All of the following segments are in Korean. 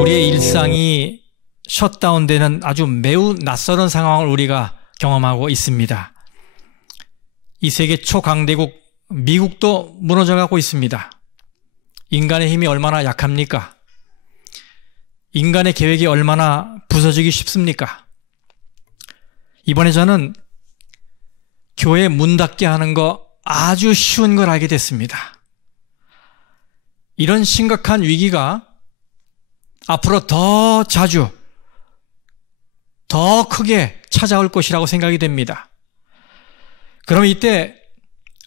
우리의 일상이 셧다운되는 아주 매우 낯설은 상황을 우리가 경험하고 있습니다. 이 세계 초강대국 미국도 무너져가고 있습니다. 인간의 힘이 얼마나 약합니까? 인간의 계획이 얼마나 부서지기 쉽습니까? 이번에 저는 교회 문 닫게 하는 거 아주 쉬운 걸 알게 됐습니다. 이런 심각한 위기가 앞으로 더 자주, 더 크게 찾아올 것이라고 생각이 됩니다. 그럼 이때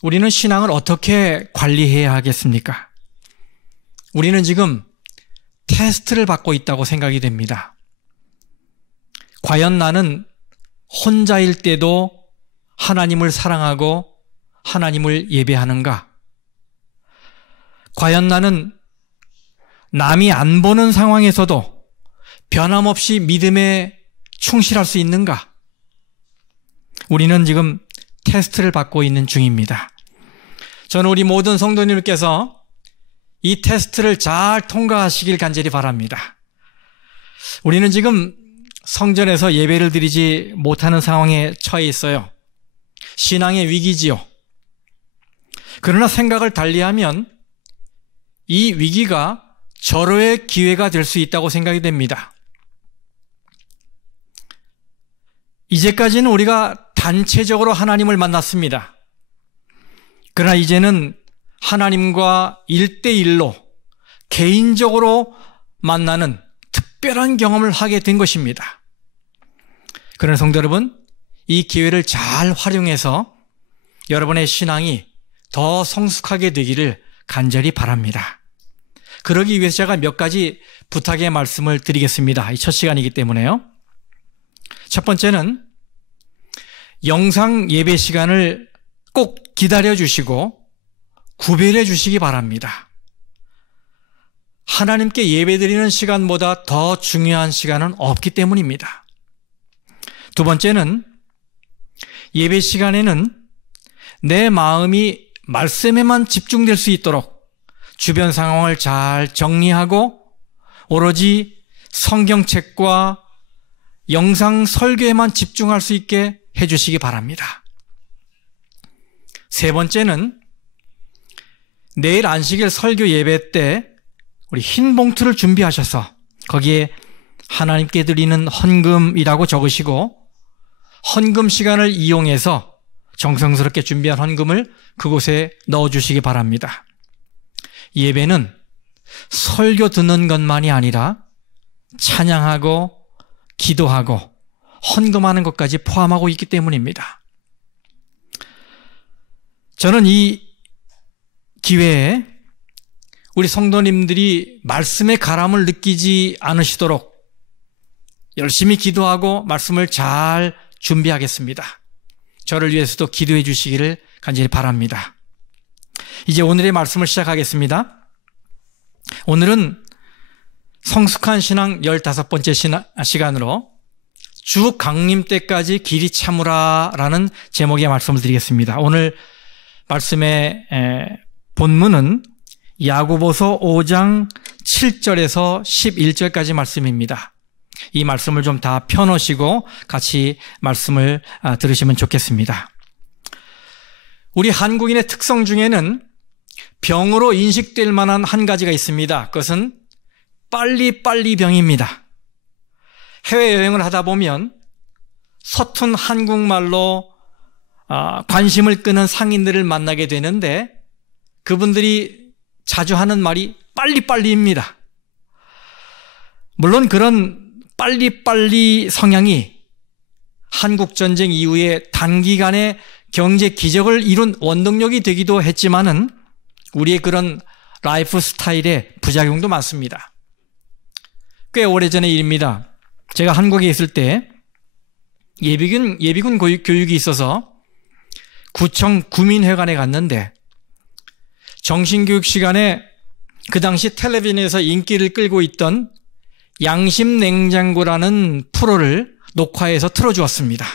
우리는 신앙을 어떻게 관리해야 하겠습니까? 우리는 지금 테스트를 받고 있다고 생각이 됩니다. 과연 나는 혼자일 때도 하나님을 사랑하고 하나님을 예배하는가? 과연 나는 남이 안 보는 상황에서도 변함없이 믿음에 충실할 수 있는가? 우리는 지금 테스트를 받고 있는 중입니다. 저는 우리 모든 성도님께서 이 테스트를 잘 통과하시길 간절히 바랍니다. 우리는 지금 성전에서 예배를 드리지 못하는 상황에 처해 있어요. 신앙의 위기지요. 그러나 생각을 달리하면 이 위기가 절호의 기회가 될 수 있다고 생각이 됩니다. 이제까지는 우리가 단체적으로 하나님을 만났습니다. 그러나 이제는 하나님과 1대1로 개인적으로 만나는 특별한 경험을 하게 된 것입니다. 그러나 성도 여러분, 이 기회를 잘 활용해서 여러분의 신앙이 더 성숙하게 되기를 간절히 바랍니다. 그러기 위해서 제가 몇 가지 부탁의 말씀을 드리겠습니다. 이 첫 시간이기 때문에요. 첫 번째는 영상 예배 시간을 꼭 기다려 주시고 구별해 주시기 바랍니다. 하나님께 예배드리는 시간보다 더 중요한 시간은 없기 때문입니다. 두 번째는 예배 시간에는 내 마음이 말씀에만 집중될 수 있도록 주변 상황을 잘 정리하고 오로지 성경책과 영상 설교에만 집중할 수 있게 해주시기 바랍니다. 세 번째는 내일 안식일 설교 예배 때 우리 흰 봉투를 준비하셔서 거기에 하나님께 드리는 헌금이라고 적으시고 헌금 시간을 이용해서 정성스럽게 준비한 헌금을 그곳에 넣어주시기 바랍니다. 예배는 설교 듣는 것만이 아니라 찬양하고 기도하고 헌금하는 것까지 포함하고 있기 때문입니다. 저는 이 기회에 우리 성도님들이 말씀의 가람을 느끼지 않으시도록 열심히 기도하고 말씀을 잘 준비하겠습니다. 저를 위해서도 기도해 주시기를 간절히 바랍니다. 이제 오늘의 말씀을 시작하겠습니다. 오늘은 성숙한 신앙 15번째 시간으로 주 강림 때까지 길이 참으라라는 제목의 말씀을 드리겠습니다. 오늘 말씀의 본문은 야고보서 5장 7절에서 11절까지 말씀입니다. 이 말씀을 좀 다 펴놓으시고 같이 말씀을 들으시면 좋겠습니다. 우리 한국인의 특성 중에는 병으로 인식될 만한 한 가지가 있습니다. 그것은 빨리빨리 병입니다. 해외여행을 하다 보면 서툰 한국말로 관심을 끄는 상인들을 만나게 되는데 그분들이 자주 하는 말이 빨리빨리입니다. 물론 그런 빨리빨리 성향이 한국전쟁 이후에 단기간에 경제 기적을 이룬 원동력이 되기도 했지만은 우리의 그런 라이프 스타일에 부작용도 많습니다. 꽤 오래전의 일입니다. 제가 한국에 있을 때 예비군 교육이 있어서 구청 구민회관에 갔는데 정신교육 시간에 그 당시 텔레비전에서 인기를 끌고 있던 양심냉장고라는 프로를 녹화해서 틀어주었습니다.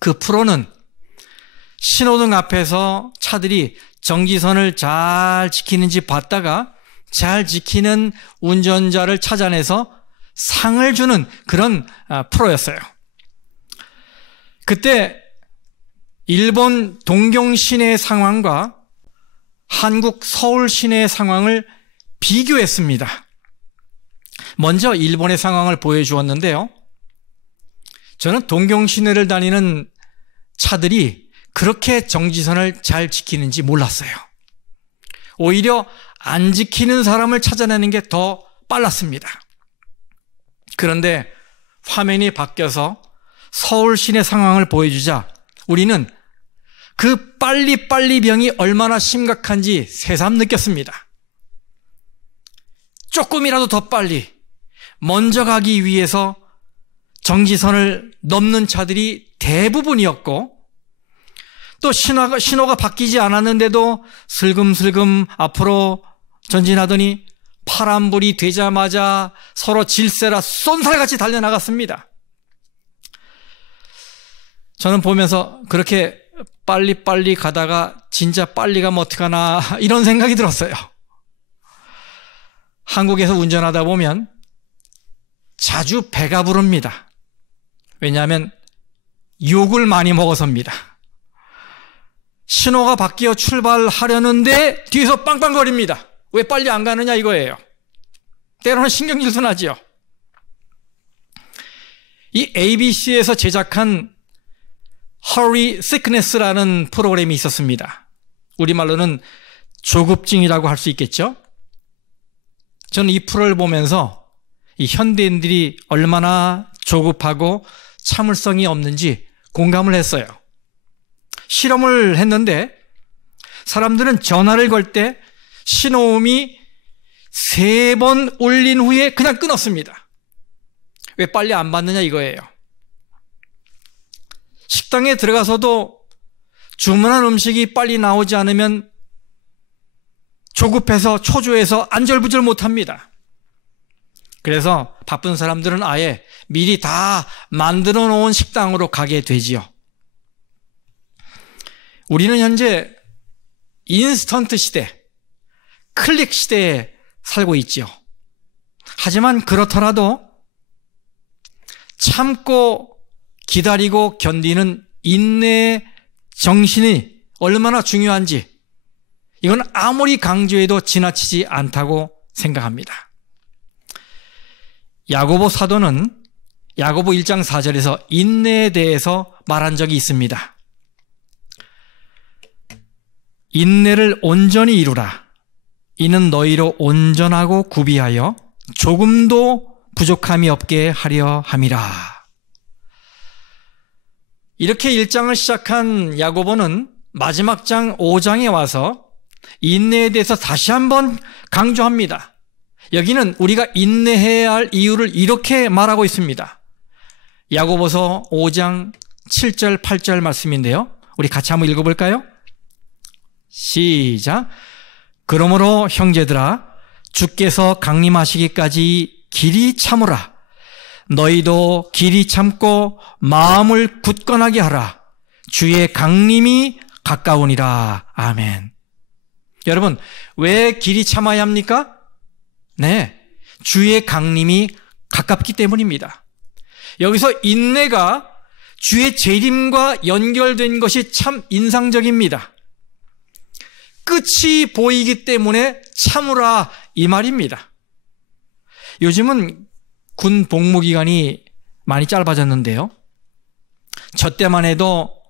그 프로는 신호등 앞에서 차들이 정지선을 잘 지키는지 봤다가 잘 지키는 운전자를 찾아내서 상을 주는 그런 프로였어요. 그때 일본 동경 시내 상황과 한국 서울 시내 상황을 비교했습니다. 먼저 일본의 상황을 보여주었는데요. 저는 동경 시내를 다니는 차들이 그렇게 정지선을 잘 지키는지 몰랐어요. 오히려 안 지키는 사람을 찾아내는 게 더 빨랐습니다. 그런데 화면이 바뀌어서 서울 시내 상황을 보여주자 우리는 그 빨리빨리 병이 얼마나 심각한지 새삼 느꼈습니다. 조금이라도 더 빨리 먼저 가기 위해서 정지선을 넘는 차들이 대부분이었고, 또 신호가 바뀌지 않았는데도 슬금슬금 앞으로 전진하더니 파란불이 되자마자 서로 질세라 쏜살같이 달려나갔습니다. 저는 보면서 그렇게 빨리빨리 가다가 진짜 빨리 가면 어떡하나 이런 생각이 들었어요. 한국에서 운전하다 보면 자주 배가 부릅니다. 왜냐하면 욕을 많이 먹어서입니다. 신호가 바뀌어 출발하려는데 뒤에서 빵빵거립니다. 왜 빨리 안 가느냐 이거예요. 때로는 신경질도 나지요. 이 ABC에서 제작한 Hurry Sickness라는 프로그램이 있었습니다. 우리말로는 조급증이라고 할 수 있겠죠. 저는 이 프로를 보면서 이 현대인들이 얼마나 조급하고 참을성이 없는지 공감을 했어요. 실험을 했는데 사람들은 전화를 걸 때 신호음이 3번 울린 후에 그냥 끊었습니다. 왜 빨리 안 받느냐 이거예요. 식당에 들어가서도 주문한 음식이 빨리 나오지 않으면 조급해서 초조해서 안절부절 못합니다. 그래서 바쁜 사람들은 아예 미리 다 만들어 놓은 식당으로 가게 되지요. 우리는 현재 인스턴트 시대, 클릭 시대에 살고 있지요. 하지만 그렇더라도 참고 기다리고 견디는 인내의 정신이 얼마나 중요한지 이건 아무리 강조해도 지나치지 않다고 생각합니다. 야고보 사도는 야고보 1장 4절에서 인내에 대해서 말한 적이 있습니다. 인내를 온전히 이루라. 이는 너희로 온전하고 구비하여 조금도 부족함이 없게 하려 함이라. 이렇게 1장을 시작한 야고보는 마지막 장 5장에 와서 인내에 대해서 다시 한번 강조합니다. 여기는 우리가 인내해야 할 이유를 이렇게 말하고 있습니다. 야고보서 5장 7절 8절 말씀인데요. 우리 같이 한번 읽어볼까요? 시작. 그러므로 형제들아 주께서 강림하시기까지 길이 참으라. 너희도 길이 참고 마음을 굳건하게 하라. 주의 강림이 가까우니라. 아멘. 여러분, 왜 길이 참아야 합니까? 네, 주의 강림이 가깝기 때문입니다. 여기서 인내가 주의 재림과 연결된 것이 참 인상적입니다. 끝이 보이기 때문에 참으라 이 말입니다. 요즘은 군 복무 기간이 많이 짧아졌는데요. 저 때만 해도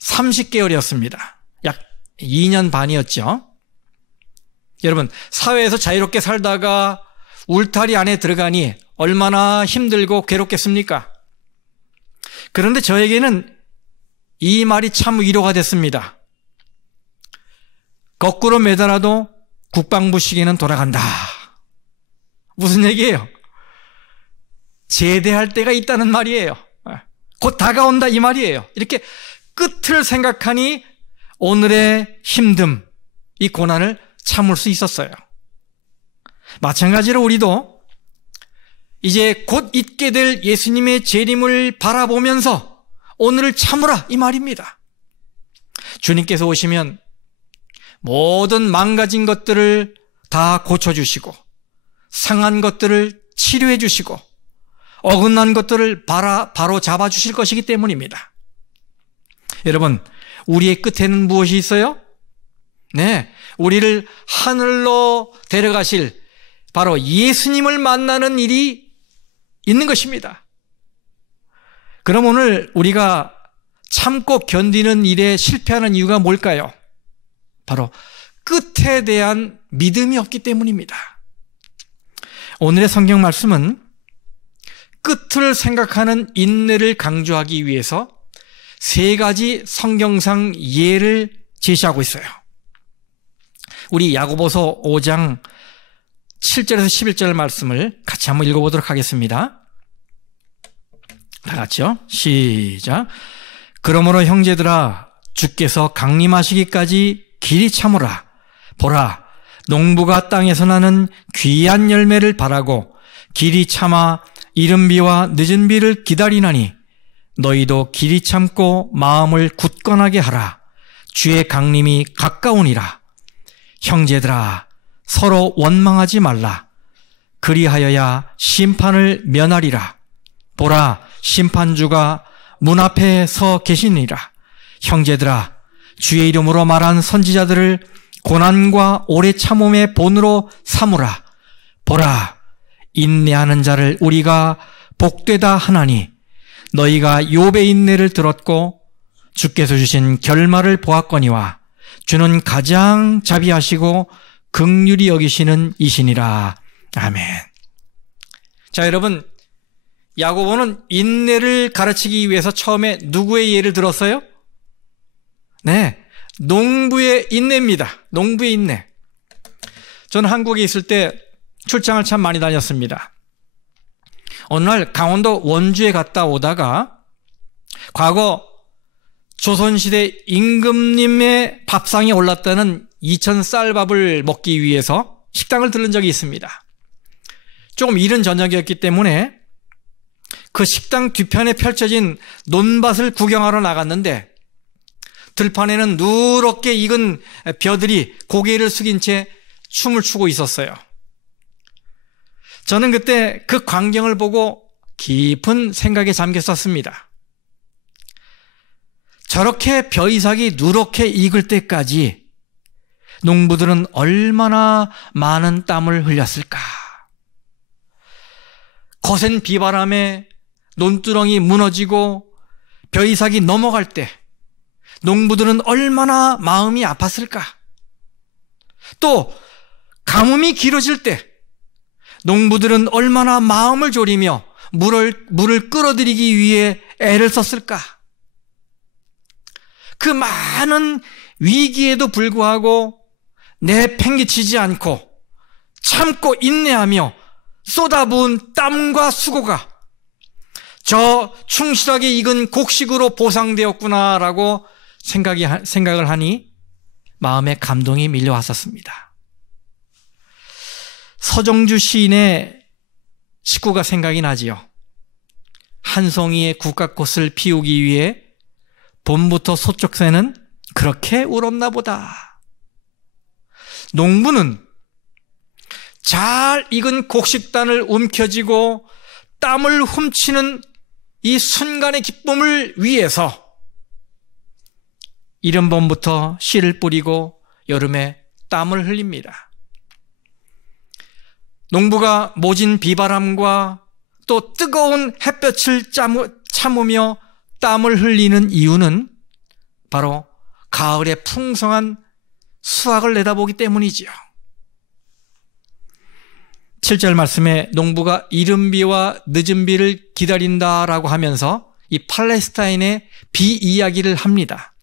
30개월이었습니다. 약 2년 반이었죠. 여러분, 사회에서 자유롭게 살다가 울타리 안에 들어가니 얼마나 힘들고 괴롭겠습니까? 그런데 저에게는 이 말이 참 위로가 됐습니다. 거꾸로 매달아도 국방부 시계는 돌아간다. 무슨 얘기예요? 제대할 때가 있다는 말이에요. 곧 다가온다 이 말이에요. 이렇게 끝을 생각하니 오늘의 힘듦, 이 고난을 참을 수 있었어요. 마찬가지로 우리도 이제 곧 있게 될 예수님의 재림을 바라보면서 오늘을 참으라 이 말입니다. 주님께서 오시면 모든 망가진 것들을 다 고쳐주시고 상한 것들을 치료해 주시고 어긋난 것들을 바로 잡아주실 것이기 때문입니다. 여러분, 우리의 끝에는 무엇이 있어요? 네, 우리를 하늘로 데려가실 바로 예수님을 만나는 일이 있는 것입니다. 그럼 오늘 우리가 참고 견디는 일에 실패하는 이유가 뭘까요? 바로 끝에 대한 믿음이 없기 때문입니다. 오늘의 성경 말씀은 끝을 생각하는 인내를 강조하기 위해서 세 가지 성경상 예를 제시하고 있어요. 우리 야고보서 5장 7절에서 11절 말씀을 같이 한번 읽어보도록 하겠습니다. 다 같이요. 시작. 그러므로 형제들아, 주께서 강림하시기까지 길이 참으라. 보라, 농부가 땅에서 나는 귀한 열매를 바라고 길이 참아 이른 비와 늦은 비를 기다리나니 너희도 길이 참고 마음을 굳건하게 하라. 주의 강림이 가까우니라. 형제들아, 서로 원망하지 말라. 그리하여야 심판을 면하리라. 보라, 심판주가 문 앞에 서 계시니라. 형제들아, 주의 이름으로 말한 선지자들을 고난과 오래 참음의 본으로 삼으라. 보라, 인내하는 자를 우리가 복되다 하나니 너희가 욥의 인내를 들었고 주께서 주신 결말을 보았거니와 주는 가장 자비하시고 긍휼히 여기시는 이시니라. 아멘. 자, 여러분, 야고보는 인내를 가르치기 위해서 처음에 누구의 예를 들었어요? 네, 농부의 인내입니다. 농부의 인내. 저는 한국에 있을 때 출장을 참 많이 다녔습니다. 어느 날 강원도 원주에 갔다 오다가 과거 조선시대 임금님의 밥상에 올랐다는 이천 쌀밥을 먹기 위해서 식당을 들른 적이 있습니다. 조금 이른 저녁이었기 때문에 그 식당 뒤편에 펼쳐진 논밭을 구경하러 나갔는데 들판에는 누렇게 익은 벼들이 고개를 숙인 채 춤을 추고 있었어요. 저는 그때 그 광경을 보고 깊은 생각에 잠겼었습니다. 저렇게 벼이삭이 누렇게 익을 때까지 농부들은 얼마나 많은 땀을 흘렸을까? 거센 비바람에 논두렁이 무너지고 벼이삭이 넘어갈 때 농부들은 얼마나 마음이 아팠을까? 또 가뭄이 길어질 때 농부들은 얼마나 마음을 졸이며 물을 끌어들이기 위해 애를 썼을까? 그 많은 위기에도 불구하고 내팽개치지 않고 참고 인내하며 쏟아부은 땀과 수고가 저 충실하게 익은 곡식으로 보상되었구나라고 생각을 하니 마음에 감동이 밀려왔었습니다. 서정주 시인의 식구가 생각이 나지요. 한 송이의 국화꽃을 피우기 위해 봄부터 소쩍새는 그렇게 울었나 보다. 농부는 잘 익은 곡식단을 움켜쥐고 땀을 훔치는 이 순간의 기쁨을 위해서 이른 봄부터 씨를 뿌리고 여름에 땀을 흘립니다. 농부가 모진 비바람과 또 뜨거운 햇볕을 참으며 땀을 흘리는 이유는 바로 가을의 풍성한 수확을 내다보기 때문이지요. 7절 말씀에 농부가 이른 비와 늦은 비를 기다린다라고 하면서 이 팔레스타인의 비 이야기를 합니다.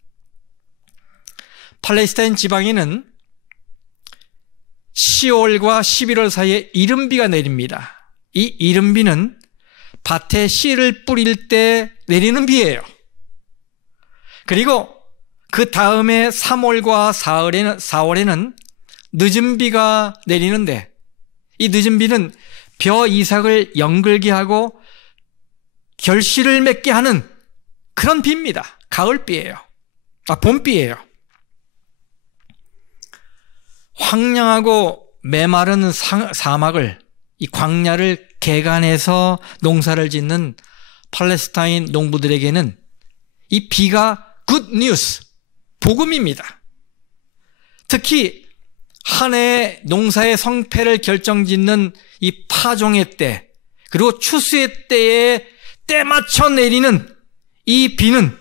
팔레스타인 지방에는 10월과 11월 사이에 이른 비가 내립니다. 이 이른 비는 밭에 씨를 뿌릴 때 내리는 비예요. 그리고 그 다음에 3월과 4월에는 늦은 비가 내리는데 이 늦은 비는 벼 이삭을 연글게 하고 결실을 맺게 하는 그런 비입니다. 가을비예요. 봄비예요. 황량하고 메마른 사막을, 이 광야를 개간해서 농사를 짓는 팔레스타인 농부들에게는 이 비가 굿 뉴스, 복음입니다. 특히 한 해의 농사의 성패를 결정짓는 이 파종의 때, 그리고 추수의 때에 때맞춰 내리는 이 비는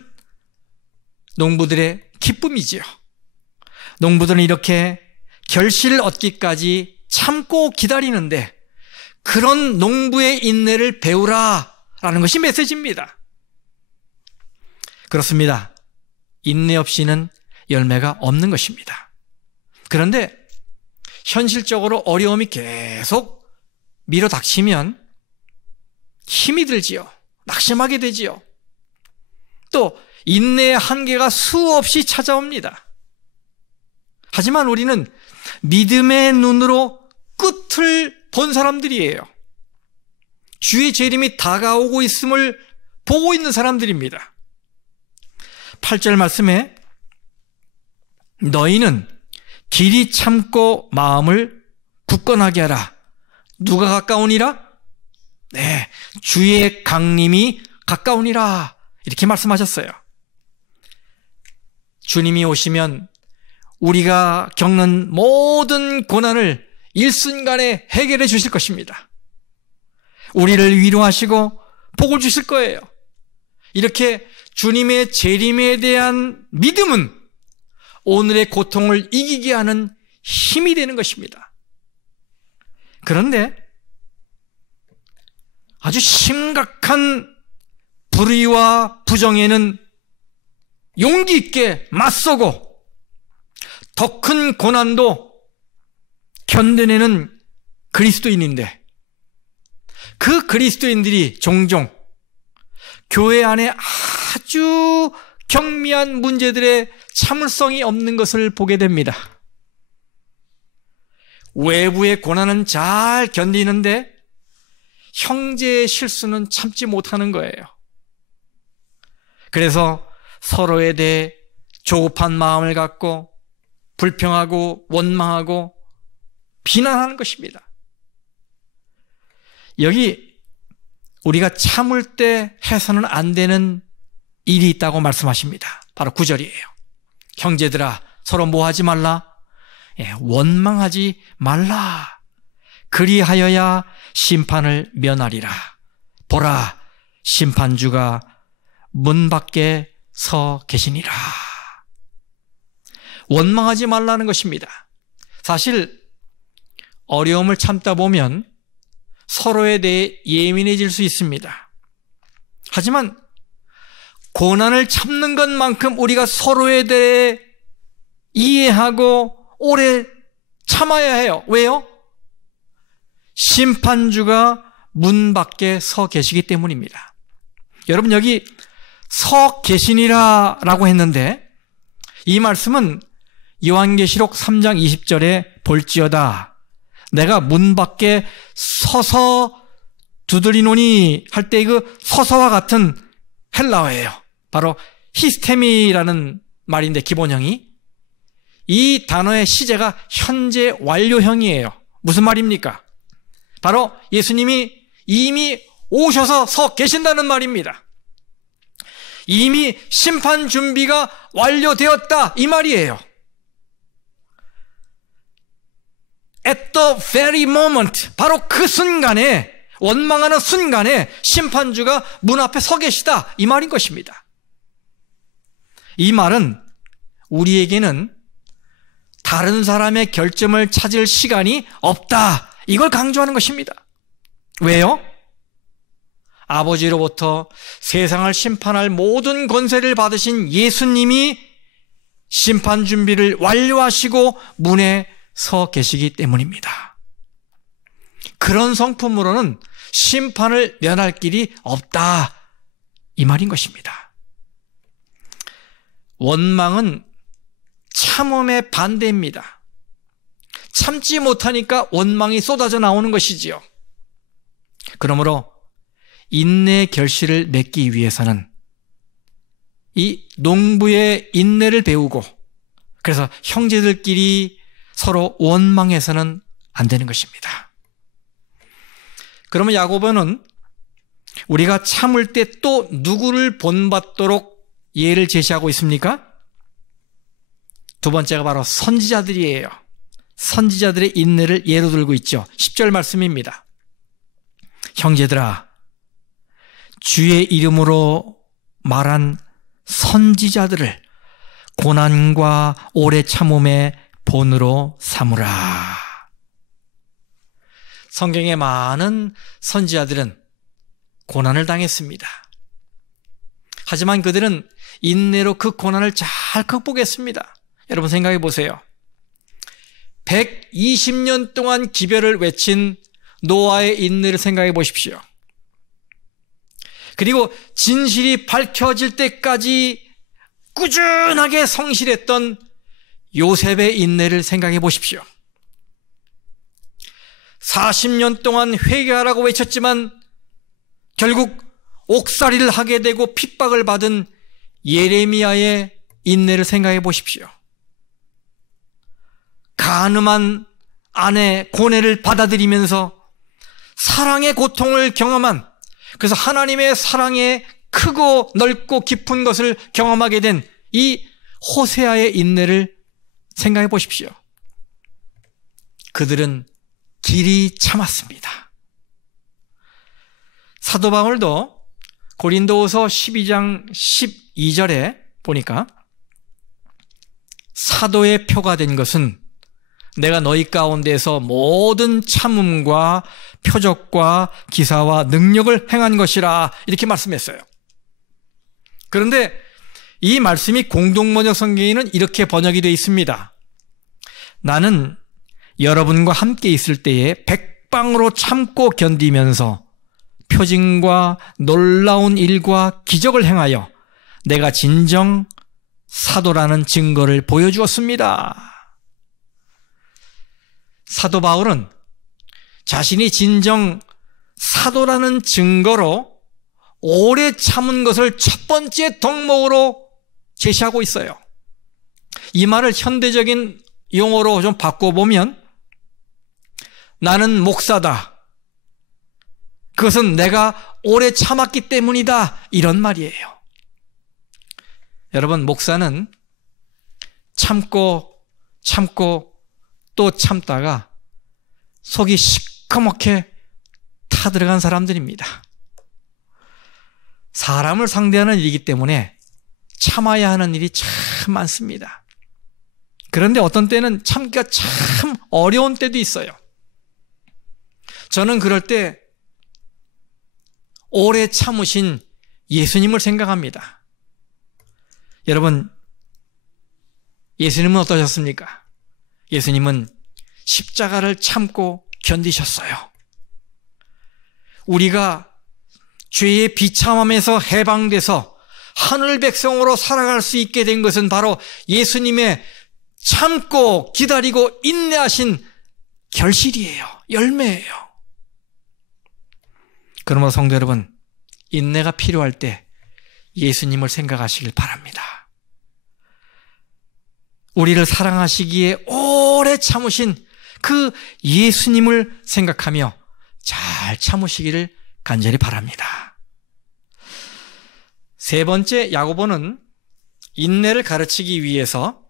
농부들의 기쁨이지요. 농부들은 이렇게 결실을 얻기까지 참고 기다리는데 그런 농부의 인내를 배우라라는 것이 메시지입니다. 그렇습니다. 인내 없이는 열매가 없는 것입니다. 그런데 현실적으로 어려움이 계속 밀어닥치면 힘이 들지요. 낙심하게 되지요. 또 인내의 한계가 수없이 찾아옵니다. 하지만 우리는 믿음의 눈으로 끝을 본 사람들이에요. 주의 재림이 다가오고 있음을 보고 있는 사람들입니다. 8절 말씀에 너희는 길이 참고 마음을 굳건하게 하라. 누가 가까우니라? 네, 주의 강림이 가까우니라. 이렇게 말씀하셨어요. 주님이 오시면 우리가 겪는 모든 고난을 일순간에 해결해 주실 것입니다. 우리를 위로하시고 복을 주실 거예요. 이렇게 주님의 재림에 대한 믿음은 오늘의 고통을 이기게 하는 힘이 되는 것입니다. 그런데 아주 심각한 불의와 부정에는 용기 있게 맞서고 더 큰 고난도 견뎌내는 그리스도인인데 그 그리스도인들이 종종 교회 안에 아주 경미한 문제들의 참을성이 없는 것을 보게 됩니다. 외부의 고난은 잘 견디는데 형제의 실수는 참지 못하는 거예요. 그래서 서로에 대해 조급한 마음을 갖고 불평하고 원망하고 비난하는 것입니다. 여기 우리가 참을 때 해서는 안 되는 일이 있다고 말씀하십니다. 바로 9절이에요. 형제들아 서로 뭐하지 말라? 원망하지 말라. 그리하여야 심판을 면하리라. 보라, 심판주가 문 밖에 서 계시니라. 원망하지 말라는 것입니다. 사실 어려움을 참다 보면 서로에 대해 예민해질 수 있습니다. 하지만 고난을 참는 것만큼 우리가 서로에 대해 이해하고 오래 참아야 해요. 왜요? 심판주가 문 밖에 서 계시기 때문입니다. 여러분 여기 서 계시니라 라고 했는데 이 말씀은 요한계시록 3장 20절에 볼지어다 내가 문 밖에 서서 두드리노니 할 때 그 서서와 같은 헬라어예요. 바로 히스테미라는 말인데 기본형이 이 단어의 시제가 현재 완료형이에요. 무슨 말입니까? 바로 예수님이 이미 오셔서 서 계신다는 말입니다. 이미 심판 준비가 완료되었다 이 말이에요. At the very moment, 바로 그 순간에, 원망하는 순간에 심판주가 문 앞에 서 계시다 이 말인 것입니다. 이 말은 우리에게는 다른 사람의 결점을 찾을 시간이 없다 이걸 강조하는 것입니다. 왜요? 아버지로부터 세상을 심판할 모든 권세를 받으신 예수님이 심판 준비를 완료하시고 문에 서 계시기 때문입니다. 그런 성품으로는 심판을 면할 길이 없다 이 말인 것입니다. 원망은 참음의 반대입니다. 참지 못하니까 원망이 쏟아져 나오는 것이지요. 그러므로 인내의 결실을 맺기 위해서는 이 농부의 인내를 배우고 그래서 형제들끼리 서로 원망해서는 안 되는 것입니다. 그러면 야고보는 우리가 참을 때 또 누구를 본받도록 예를 제시하고 있습니까? 두 번째가 바로 선지자들이에요. 선지자들의 인내를 예로 들고 있죠. 10절 말씀입니다. 형제들아, 주의 이름으로 말한 선지자들을 고난과 오래 참음의 본으로 삼으라. 성경의 많은 선지자들은 고난을 당했습니다. 하지만 그들은 인내로 그 고난을 잘 극복했습니다. 여러분 생각해 보세요. 120년 동안 기별을 외친 노아의 인내를 생각해 보십시오. 그리고 진실이 밝혀질 때까지 꾸준하게 성실했던 요셉의 인내를 생각해 보십시오. 40년 동안 회개하라고 외쳤지만 결국 옥살이를 하게 되고 핍박을 받은 예레미야의 인내를 생각해 보십시오. 간음한 아내 고뇌를 받아들이면서 사랑의 고통을 경험한, 그래서 하나님의 사랑의 크고 넓고 깊은 것을 경험하게 된 이 호세아의 인내를 생각해 보십시오. 그들은 길이 참았습니다. 사도 바울도 고린도후서 12장 12절에 보니까 사도의 표가 된 것은 내가 너희 가운데서 모든 참음과 표적과 기사와 능력을 행한 것이라 이렇게 말씀했어요. 그런데 이 말씀이 공동번역 성경에는 이렇게 번역이 되어 있습니다. 나는 여러분과 함께 있을 때에 백방으로 참고 견디면서 표징과 놀라운 일과 기적을 행하여 내가 진정 사도라는 증거를 보여주었습니다. 사도 바울은 자신이 진정 사도라는 증거로 오래 참은 것을 첫 번째 덕목으로 제시하고 있어요. 이 말을 현대적인 용어로 좀 바꿔보면 나는 목사다. 그것은 내가 오래 참았기 때문이다. 이런 말이에요. 여러분, 목사는 참고 또 참다가 속이 시커멓게 타들어간 사람들입니다. 사람을 상대하는 일이기 때문에 참아야 하는 일이 참 많습니다. 그런데 어떤 때는 참기가 참 어려운 때도 있어요. 저는 그럴 때 오래 참으신 예수님을 생각합니다. 여러분, 예수님은 어떠셨습니까? 예수님은 십자가를 참고 견디셨어요. 우리가 죄의 비참함에서 해방돼서 하늘 백성으로 살아갈 수 있게 된 것은 바로 예수님의 참고 기다리고 인내하신 결실이에요. 열매예요. 그러므로 성도 여러분, 인내가 필요할 때 예수님을 생각하시길 바랍니다. 우리를 사랑하시기에 오래 참으신 그 예수님을 생각하며 잘 참으시기를 간절히 바랍니다. 세 번째, 야고보는 인내를 가르치기 위해서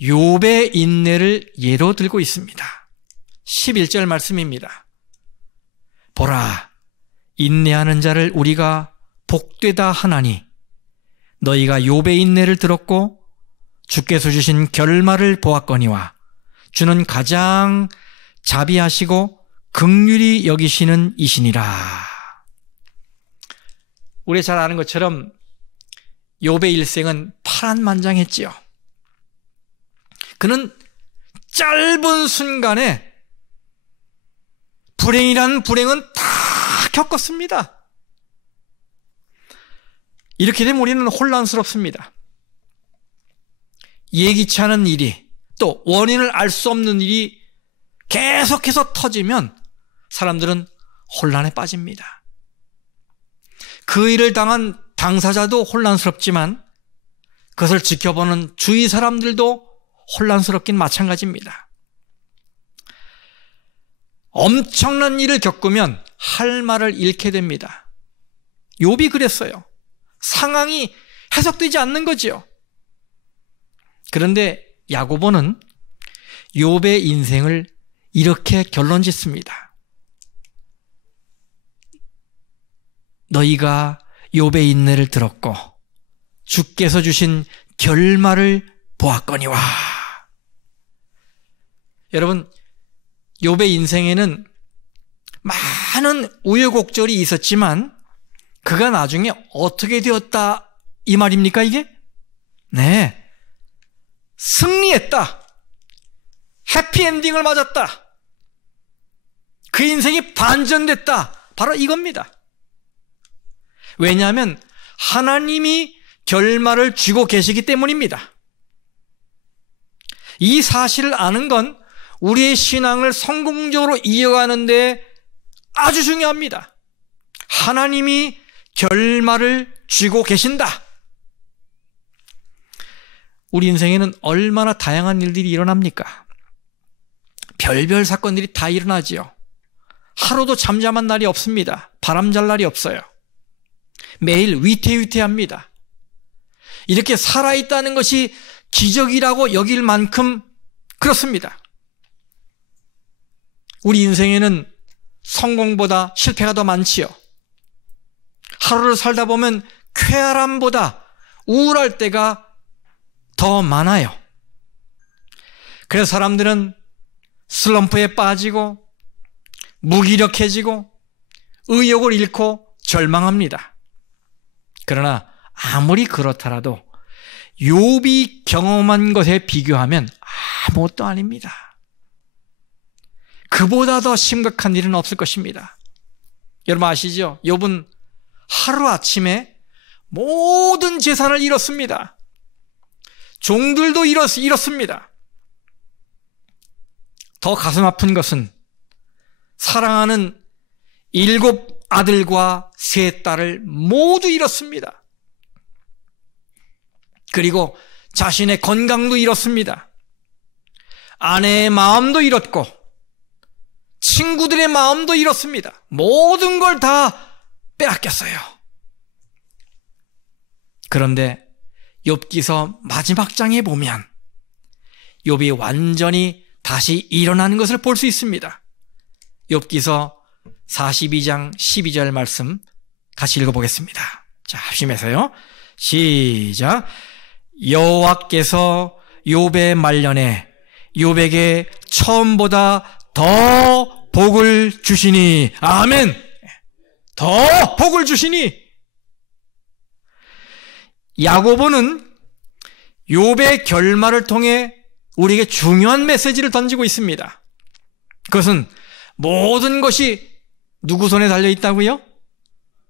욥의 인내를 예로 들고 있습니다. 11절 말씀입니다. 보라, 인내하는 자를 우리가 복되다 하나니 너희가 욥의 인내를 들었고 주께서 주신 결말을 보았거니와 주는 가장 자비하시고 긍휼히 여기시는 이시니라. 우리 잘 아는 것처럼 욥의 일생은 파란만장했지요. 그는 짧은 순간에 불행이라는 불행은 다 겪었습니다. 이렇게 되면 우리는 혼란스럽습니다. 예기치 않은 일이, 또 원인을 알 수 없는 일이 계속해서 터지면 사람들은 혼란에 빠집니다. 그 일을 당한 당사자도 혼란스럽지만 그것을 지켜보는 주위 사람들도 혼란스럽긴 마찬가지입니다. 엄청난 일을 겪으면 할 말을 잃게 됩니다. 욥이 그랬어요. 상황이 해석되지 않는 거지요. 그런데 야고보는 욥의 인생을 이렇게 결론짓습니다. 너희가 욥의 인내를 들었고 주께서 주신 결말을 보았거니와. 여러분, 욥의 인생에는 많은 우여곡절이 있었지만 그가 나중에 어떻게 되었다 이 말입니까 이게? 네, 승리했다. 해피엔딩을 맞았다. 그 인생이 반전됐다. 바로 이겁니다. 왜냐하면 하나님이 결말을 쥐고 계시기 때문입니다. 이 사실을 아는 건 우리의 신앙을 성공적으로 이어가는 데 아주 중요합니다. 하나님이 결말을 쥐고 계신다. 우리 인생에는 얼마나 다양한 일들이 일어납니까? 별별 사건들이 다 일어나지요. 하루도 잠잠한 날이 없습니다. 바람 잘 날이 없어요. 매일 위태위태합니다. 이렇게 살아있다는 것이 기적이라고 여길 만큼 그렇습니다. 우리 인생에는 성공보다 실패가 더 많지요. 하루를 살다 보면 쾌활함보다 우울할 때가 더 많아요. 그래서 사람들은 슬럼프에 빠지고 무기력해지고 의욕을 잃고 절망합니다. 그러나 아무리 그렇더라도 욥이 경험한 것에 비교하면 아무것도 아닙니다. 그보다 더 심각한 일은 없을 것입니다. 여러분 아시죠? 욥은 하루아침에 모든 재산을 잃었습니다. 종들도 잃었습니다. 더 가슴 아픈 것은 사랑하는 7 아들과 3 딸을 모두 잃었습니다. 그리고 자신의 건강도 잃었습니다. 아내의 마음도 잃었고 친구들의 마음도 잃었습니다. 모든 걸 다 빼앗겼어요. 그런데 욥기서 마지막 장에 보면 욥이 완전히 다시 일어나는 것을 볼 수 있습니다. 욥기서 42장 12절 말씀 같이 읽어보겠습니다. 자, 합심해서요. 시작. 여호와께서 욥의 말년에 욥에게 처음보다 더 복을 주시니. 아멘. 더 복을 주시니. 야고보는 욥의 결말을 통해 우리에게 중요한 메시지를 던지고 있습니다. 그것은 모든 것이 누구 손에 달려있다고요?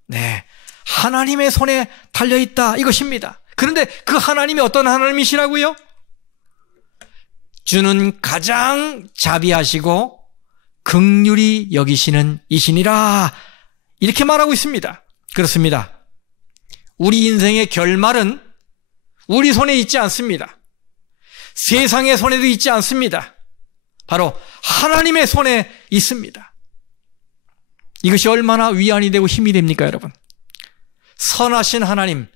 네, 하나님의 손에 달려있다 이것입니다. 그런데 그 하나님이 어떤 하나님이시라고요? 주는 가장 자비하시고 긍휼히 여기시는 이시니라, 이렇게 말하고 있습니다. 그렇습니다. 우리 인생의 결말은 우리 손에 있지 않습니다. 세상의 손에도 있지 않습니다. 바로 하나님의 손에 있습니다. 이것이 얼마나 위안이 되고 힘이 됩니까, 여러분? 선하신 하나님,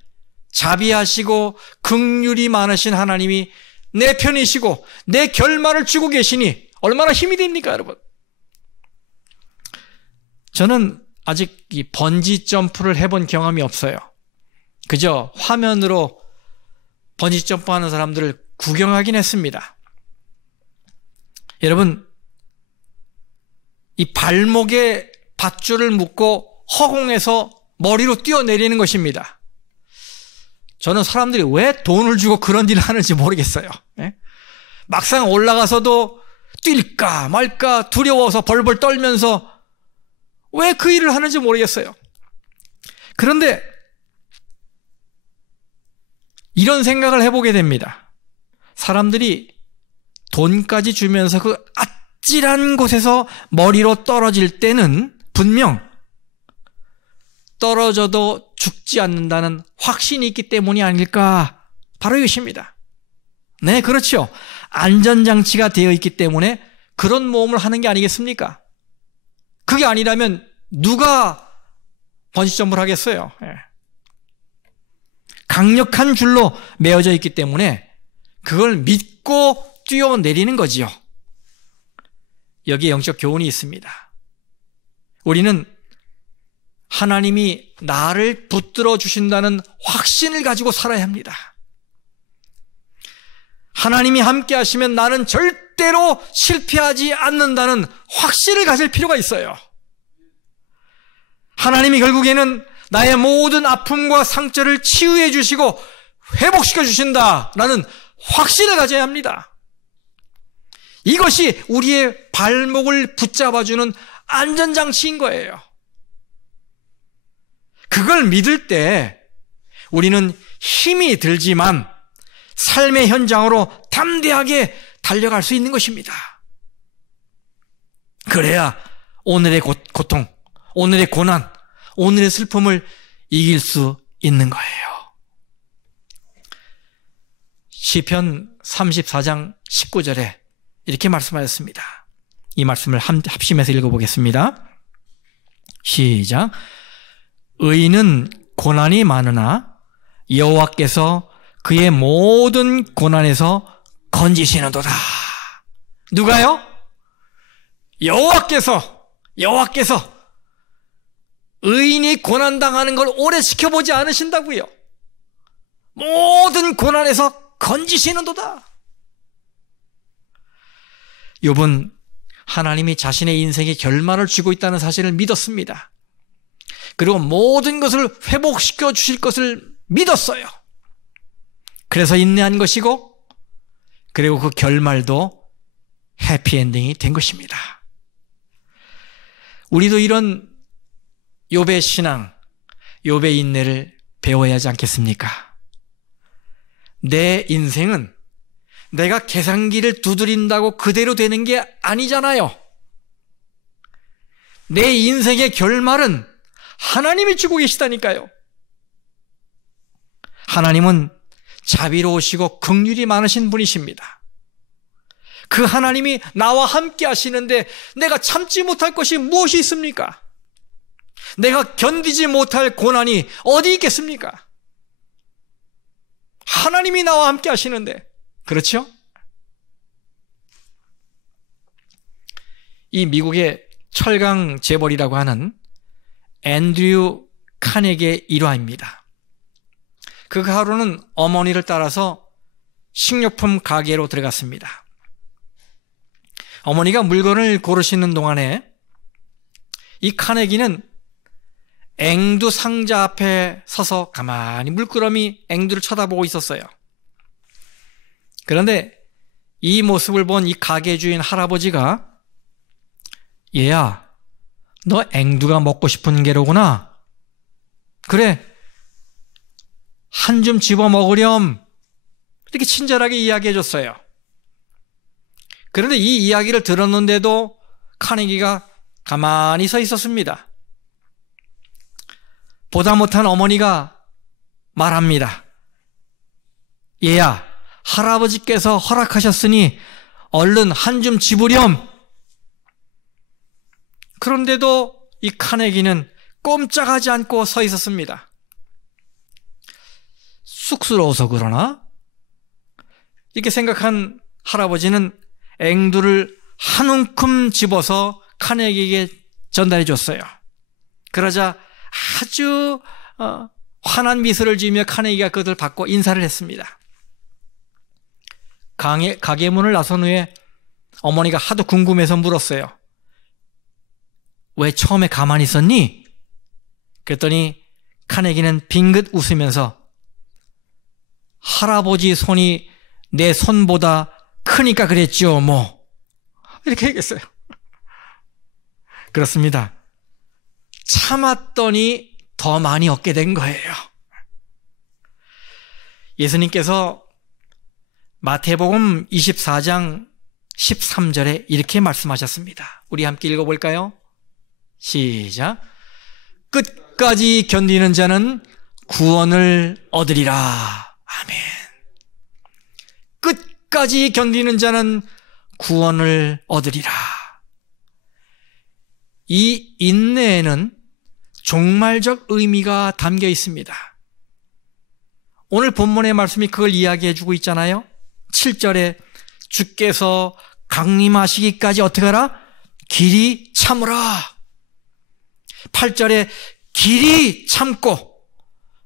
자비하시고 긍휼이 많으신 하나님이 내 편이시고 내 결말을 주고 계시니 얼마나 힘이 됩니까, 여러분? 저는 아직 이 번지 점프를 해본 경험이 없어요. 그저 화면으로 번지 점프하는 사람들을 구경하긴 했습니다. 여러분, 이 발목에 밧줄을 묶고 허공에서 머리로 뛰어내리는 것입니다. 저는 사람들이 왜 돈을 주고 그런 일을 하는지 모르겠어요. 막상 올라가서도 뛸까 말까 두려워서 벌벌 떨면서 왜 그 일을 하는지 모르겠어요. 그런데 이런 생각을 해보게 됩니다. 사람들이 돈까지 주면서 그 아찔한 곳에서 머리로 떨어질 때는 분명 떨어져도 죽지 않는다는 확신이 있기 때문이 아닐까, 바로 이것입니다. 네, 그렇죠. 안전장치가 되어 있기 때문에 그런 모험을 하는 게 아니겠습니까? 그게 아니라면 누가 번지점프를 하겠어요? 강력한 줄로 메어져 있기 때문에 그걸 믿고 뛰어내리는 거지요. 여기에 영적 교훈이 있습니다. 우리는 하나님이 나를 붙들어 주신다는 확신을 가지고 살아야 합니다. 하나님이 함께 하시면 나는 절대로 실패하지 않는다는 확신을 가질 필요가 있어요. 하나님이 결국에는 나의 모든 아픔과 상처를 치유해 주시고 회복시켜 주신다라는 확신을 가져야 합니다. 이것이 우리의 발목을 붙잡아주는 안전장치인 거예요. 그걸 믿을 때 우리는 힘이 들지만 삶의 현장으로 담대하게 달려갈 수 있는 것입니다. 그래야 오늘의 고통, 오늘의 고난, 오늘의 슬픔을 이길 수 있는 거예요. 시편 34장 19절에 이렇게 말씀하셨습니다. 이 말씀을 합심해서 읽어보겠습니다. 시작. 의인은 고난이 많으나 여호와께서 그의 모든 고난에서 건지시는도다. 누가요? 여호와께서 의인이 고난당하는 걸 오래 지켜보지 않으신다고요. 모든 고난에서 건지시는도다. 욥은 하나님이 자신의 인생에 결말을 주고 있다는 사실을 믿었습니다. 그리고 모든 것을 회복시켜 주실 것을 믿었어요. 그래서 인내한 것이고, 그리고 그 결말도 해피엔딩이 된 것입니다. 우리도 이런 욥의 신앙, 욥의 인내를 배워야 하지 않겠습니까? 내 인생은 내가 계산기를 두드린다고 그대로 되는 게 아니잖아요. 내 인생의 결말은 하나님이 주고 계시다니까요. 하나님은 자비로우시고 긍휼이 많으신 분이십니다. 그 하나님이 나와 함께 하시는데 내가 참지 못할 것이 무엇이 있습니까? 내가 견디지 못할 고난이 어디 있겠습니까? 하나님이 나와 함께 하시는데, 그렇죠? 이 미국의 철강 재벌이라고 하는 앤드류 카네기의 일화입니다. 그 하루는 어머니를 따라서 식료품 가게로 들어갔습니다. 어머니가 물건을 고르시는 동안에 이 카네기는 앵두 상자 앞에 서서 가만히 물끄러미 앵두를 쳐다보고 있었어요. 그런데 이 모습을 본 이 가게 주인 할아버지가, 얘야, 너 앵두가 먹고 싶은 게로구나. 그래, 한 줌 집어 먹으렴. 이렇게 친절하게 이야기해 줬어요. 그런데 이 이야기를 들었는데도 카네기가 가만히 서 있었습니다. 보다 못한 어머니가 말합니다. 얘야, 할아버지께서 허락하셨으니 얼른 한 줌 집으렴. 그런데도 이 카네기는 꼼짝하지 않고 서 있었습니다. 쑥스러워서 그러나? 이렇게 생각한 할아버지는 앵두를 한 움큼 집어서 카네기에게 전달해 줬어요. 그러자 아주 환한 미소를 지으며 카네기가 그것을 받고 인사를 했습니다. 가게 문을 나선 후에 어머니가 하도 궁금해서 물었어요. 왜 처음에 가만히 있었니? 그랬더니 카네기는 빙긋 웃으면서 할아버지 손이 내 손보다 크니까 그랬죠, 뭐. 이렇게 얘기했어요. 그렇습니다. 참았더니 더 많이 얻게 된 거예요. 예수님께서 마태복음 24장 13절에 이렇게 말씀하셨습니다. 우리 함께 읽어볼까요? 시작. 끝까지 견디는 자는 구원을 얻으리라. 아멘. 끝까지 견디는 자는 구원을 얻으리라. 이 인내에는 종말적 의미가 담겨 있습니다. 오늘 본문의 말씀이 그걸 이야기해 주고 있잖아요. 7절에 주께서 강림하시기까지 어떻게 하라? 길이 참으라. 8절에 길이 참고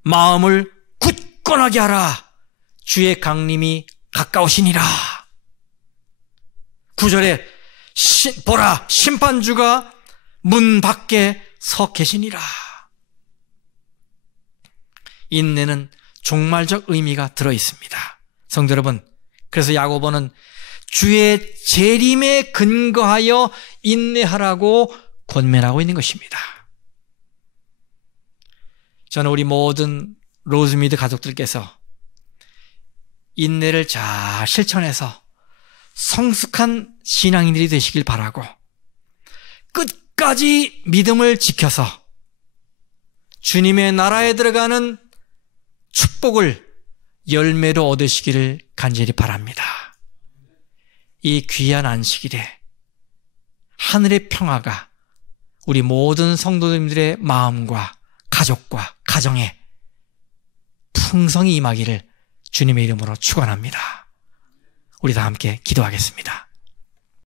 마음을 굳건하게 하라. 주의 강림이 가까우시니라. 9절에 보라 심판주가 문 밖에 서 계시니라. 인내는 종말적 의미가 들어 있습니다. 성도 여러분, 그래서 야고보는 주의 재림에 근거하여 인내하라고 권면하고 있는 것입니다. 저는 우리 모든 로즈미드 가족들께서 인내를 잘 실천해서 성숙한 신앙인들이 되시길 바라고 끝까지 믿음을 지켜서 주님의 나라에 들어가는 축복을 열매로 얻으시기를 간절히 바랍니다. 이 귀한 안식일에 하늘의 평화가 우리 모든 성도님들의 마음과 가족과 가정에 풍성히 임하기를 주님의 이름으로 축원합니다. 우리 다 함께 기도하겠습니다.